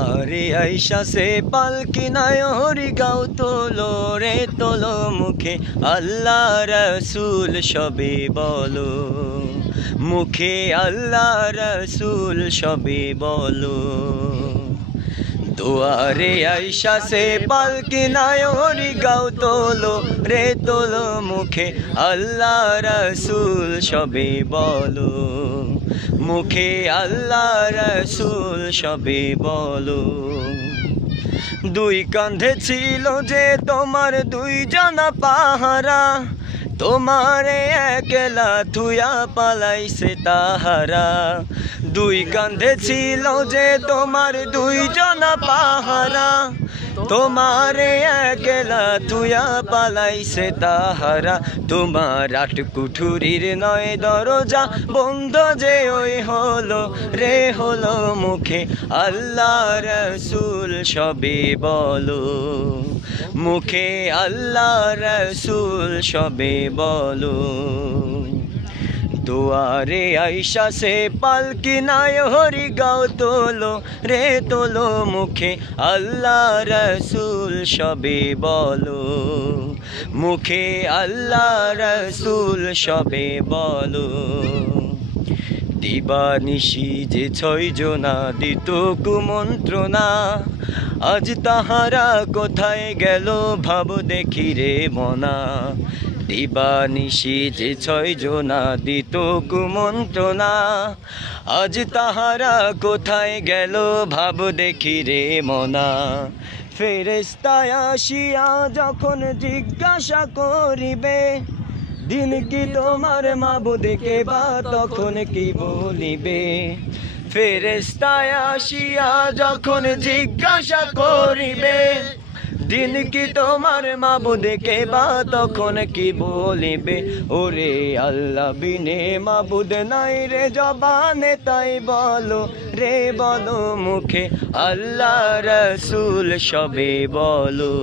দুয়ারে আইসা সে পালকি নাই হরি গাও তোলো রে তোলো মুখে আল্লাহ রসুল সবে বলো মুখে আল্লাহ রসুল সবে বলো দুয়ারে আইসা সে পালকি নাই হরি গাও তোলো রে তোলো মুখে আল্লাহ রসুল সবে বলো মুখে আল্লাহ রসুল সবে বলো দুই কাঁধে ছিল যে তোমার দুই জনা পাহারা তোমারে একলা থুয়া পালাইছে তাহারা দুই কাঁধে ছিল যে তোমার দুই জনা পাহারা তোমারে একলা থুয়া পালাইছে তাহারা তোমার আট কুঠুরির নয় দরজা বন্ধ যে ওই হলো রে হলো মুখে আল্লাহ রসুল সবে বলো মুখে আল্লাহ রসুল সবে বলো দুয়ারে আইসা সে পালকি নাই হরি গাও তোলো রে তোলো মুখে আল্লাহ রসুল সবে বলো মুখে আল্লাহ রসুল সবে বলো দিবানিশি যে ছয় জনা দিত কুমন্ত্রণা আজ তাহারা কোথায় গেল ভাব দেখি রে মনা দিবানিশি যে ছয় জনা দিত কুমন্ত্রণা আজ তাহারা কোথায় গেল ভাব দেখি রে মনা ফেরেশতায় আসিয়া যখন জিজ্ঞাসা করিবে দিন কি তোমার মাবুদকে বা তখন কি বলিবে ফেরেশতায় আসিয়া যখন জিজ্ঞাসা করিবে দিন কি তোমার মাবুদকে বা তখন কি বলিবে ওরে আল্লাহ বিনে মাবুদ নাই রে জবানে তাই বলো রে বলো মুখে আল্লাহ রসুল সবে বলো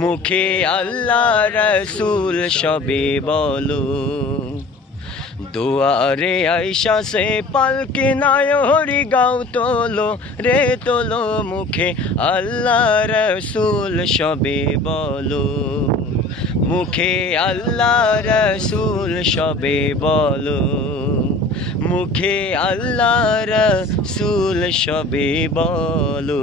মুখে আল্লাহ রসুল সবে বলো দুয়ারে আইসা সে পালকি নাই হরি গাও তোলো রে তোলো মুখে আল্লাহ রসুল সবে বলো মুখে আল্লাহ রসুল সবে বলো মুখে আল্লাহ রসুল সবে বলো।